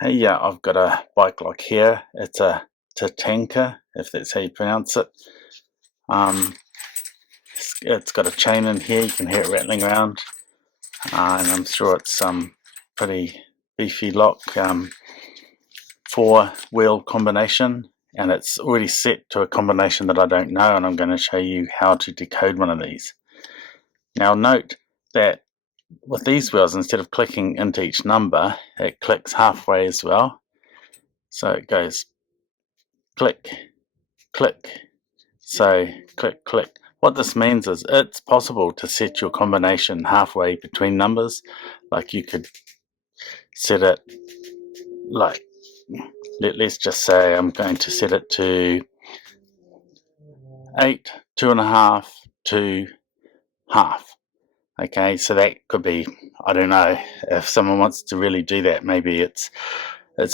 Hey, yeah, I've got a bike lock here. It's a Titanker, if that's how you pronounce it. Um, it's got a chain in here. You can hear it rattling around, and I'm sure it's some pretty beefy lock, four-wheel combination, and it's already set to a combination that I don't know, and I'm going to show you how to decode one of these. Now, note that with these wheels, instead of clicking into each number, it clicks halfway as well. So it goes click, click. So click, click. What this means is it's possible to set your combination halfway between numbers. Like you could set it like, let's just say I'm going to set it to 8, 2.5, 2, half. Okay, so that could be, I don't know, if someone wants to really do that, maybe it's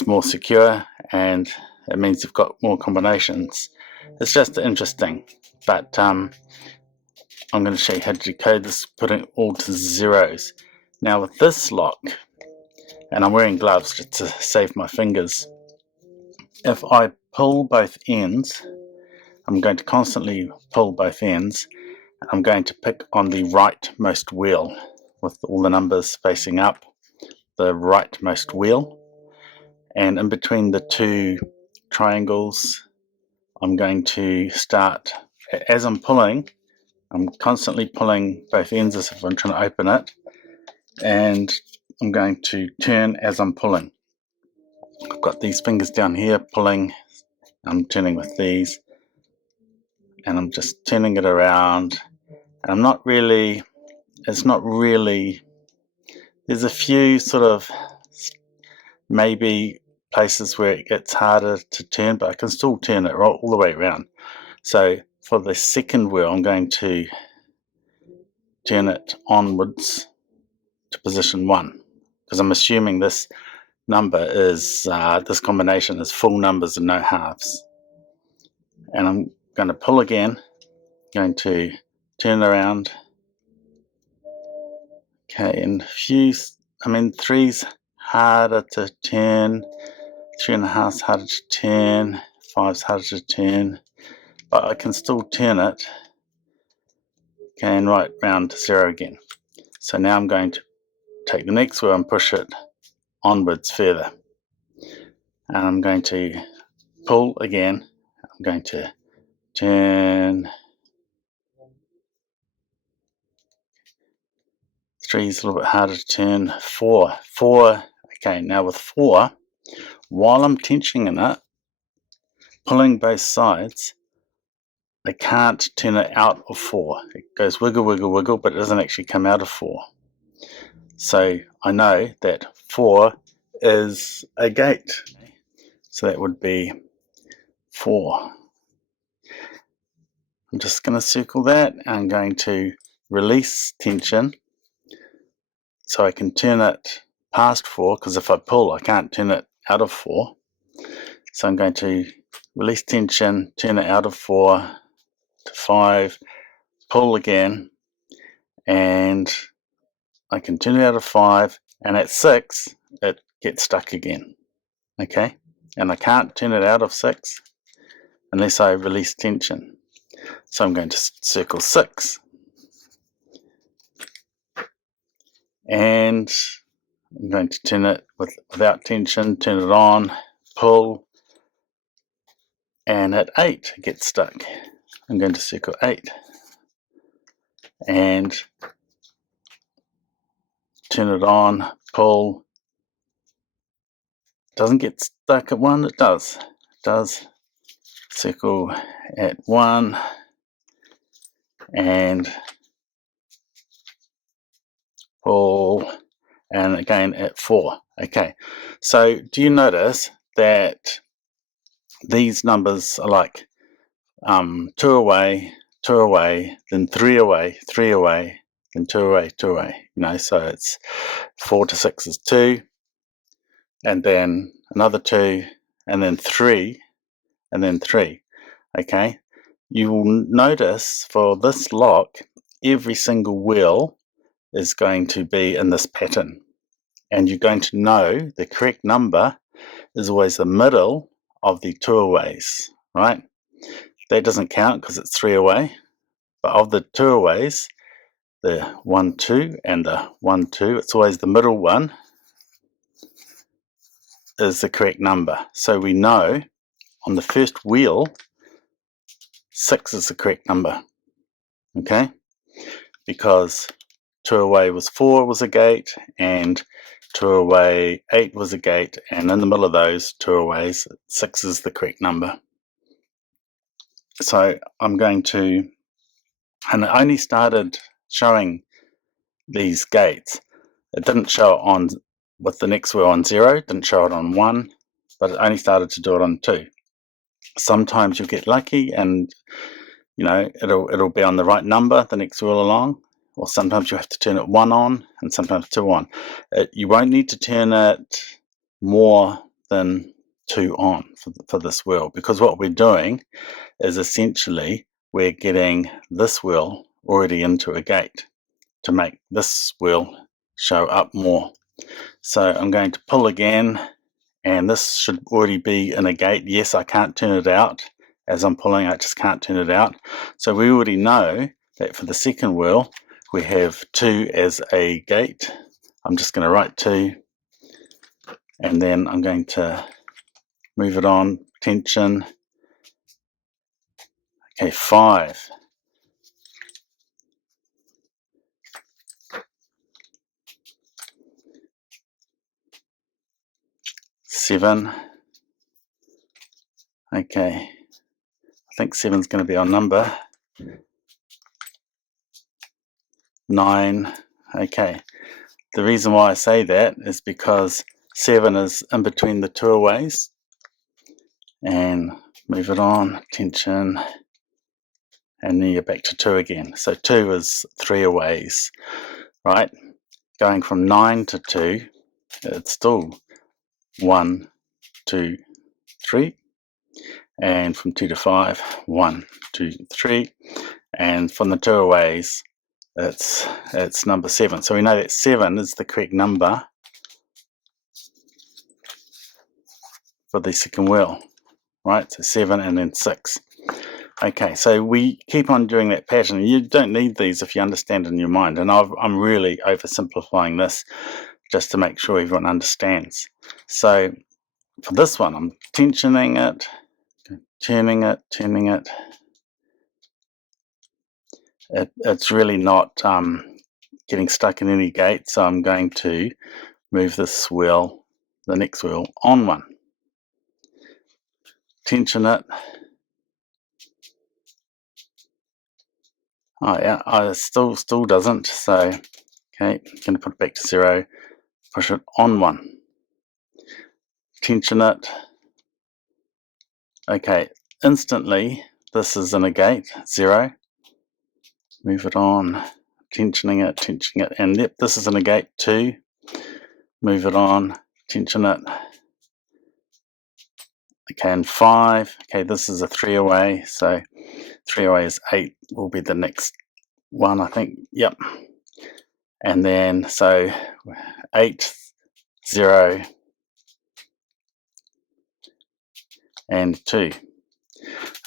more secure and it means you've got more combinations. It's just interesting, but I'm going to show you how to decode this, putting it all to zeros. Now with this lock, and I'm wearing gloves just to save my fingers, if I pull both ends, I'm going to constantly pull both ends, and I'm going to pick on the rightmost wheel with all the numbers facing up, the rightmost wheel, and in between the two triangles, I'm going to start, as I'm pulling, I'm constantly pulling both ends as if I'm trying to open it, and I'm going to turn as I'm pulling. I've got these fingers down here pulling, I'm turning with these, and I'm just turning it around, and I'm not really, it's not really, there's a few sort of maybe places where it gets harder to turn, but I can still turn it all the way around. So for the second wheel, I'm going to turn it onwards to position 1, because I'm assuming this number is, this combination is full numbers and no halves. And I'm going to pull again, going to turn around. Okay, and three's harder to turn, 3.5's harder to turn, 5's harder to turn, but I can still turn it. Okay, and right round to 0 again. So now I'm going to take the next wheel and push it onwards further. And I'm going to pull again. I'm going to turn. 3's a little bit harder to turn. 4. Okay, now with 4, while I'm tensioning it, pulling both sides, I can't turn it out of 4. It goes wiggle, wiggle, wiggle, but it doesn't actually come out of 4. So I know that 4 is a gate. So that would be 4. I'm just going to circle that. I'm going to release tension so I can turn it past 4, because if I pull, I can't turn it out of 4. So I'm going to release tension, turn it out of 4 to 5, pull again, and I can turn it out of 5, and at 6, it gets stuck again. Okay? And I can't turn it out of 6 unless I release tension. So I'm going to circle 6. And I'm going to turn it without tension, turn it on, pull, and at 8 it gets stuck. I'm going to circle 8 and turn it on, pull. Doesn't get stuck at 1, it does. It does. Circle at 1 and pull, and again at 4. Okay, so do you notice that these numbers are like 2 away, 2 away, then 3 away, 3 away, then 2 away, 2 away. So it's 4 to 6 is 2, and then another 2, and then 3, and then 3. Okay, you will notice for this lock, every single wheel is going to be in this pattern, and you're going to know the correct number is always the middle of the 2 aways, right? That doesn't count because it's 3 away, but of the 2 aways, the 1, 2 and the 1, 2, it's always the middle one is the correct number. So we know on the first wheel, 6 is the correct number, okay? Because 2 away was 4 was a gate, and 2 away 8 was a gate, and in the middle of those 2 aways, 6 is the correct number. So I'm going to, and I only started showing these gates. It didn't show it on with the next wheel on 0, didn't show it on 1, but it only started to do it on 2. Sometimes you'll get lucky and it'll be on the right number the next wheel along, or sometimes you have to turn it 1 on and sometimes 2 on. You won't need to turn it more than 2 on for this wheel, because what we're doing is essentially we're getting this wheel already into a gate to make this wheel show up more. So I'm going to pull again, and this should already be in a gate. Yes, I can't turn it out as I'm pulling, I just can't turn it out. So we already know that for the second wheel we have 2 as a gate. I'm just going to write 2, and then I'm going to move it on, tension. Okay, 5. Seven. Okay, I think 7's going to be our number. 9. Okay, the reason why I say that is because 7 is in between the 2 aways. And move it on, tension, and then you're back to 2 again. So 2 is 3 aways, right? Going from 9 to 2, it's still 1, 2, 3. And from 2 to 5, 1, 2, 3. And from the 2 aways, it's number 7. So we know that 7 is the correct number for the second wheel, right? So 7 and then 6. Okay, so we keep on doing that pattern. You don't need these if you understand in your mind, and I'm really oversimplifying this just to make sure everyone understands. So for this one, I'm tensioning it, turning it. It's really not getting stuck in any gate, so I'm going to move this wheel, the next wheel, on 1. Tension it. Oh yeah, it still doesn't. So okay, going to put it back to 0. Push it on 1. Tension it. Okay, instantly this is in a gate, 0. Move it on, tensioning it, and yep, this is in a gate, 2. Move it on, tension it. Okay, and 5. Okay, this is a 3 away, so 3 away is 8 will be the next one, I think. Yep. And then so 8, 0, and 2.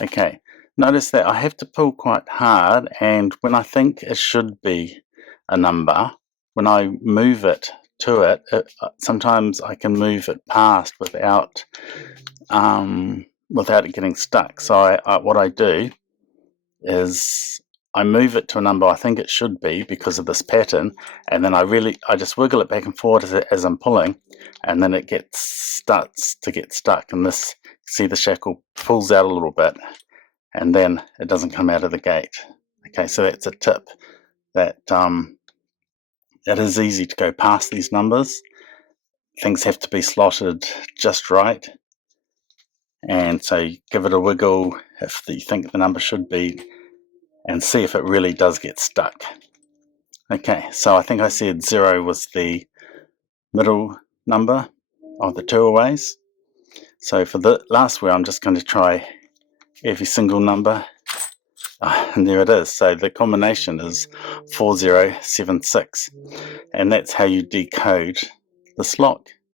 Okay, notice that I have to pull quite hard, and when I think it should be a number, when I move it to it, sometimes I can move it past without it getting stuck. So what I do is I move it to a number I think it should be because of this pattern, and then I just wiggle it back and forward as I'm pulling, and then it starts to get stuck, and this, see, the shackle pulls out a little bit, and then it doesn't come out of the gate. Okay, so that's a tip, that it is easy to go past these numbers. Things have to be slotted just right, and so you give it a wiggle if you think the number should be, and see if it really does get stuck. Okay, so I think I said 0 was the middle number of the 2 aways. So for the last wheel, I'm just going to try every single number. And there it is. So the combination is 4076, and that's how you decode this lock.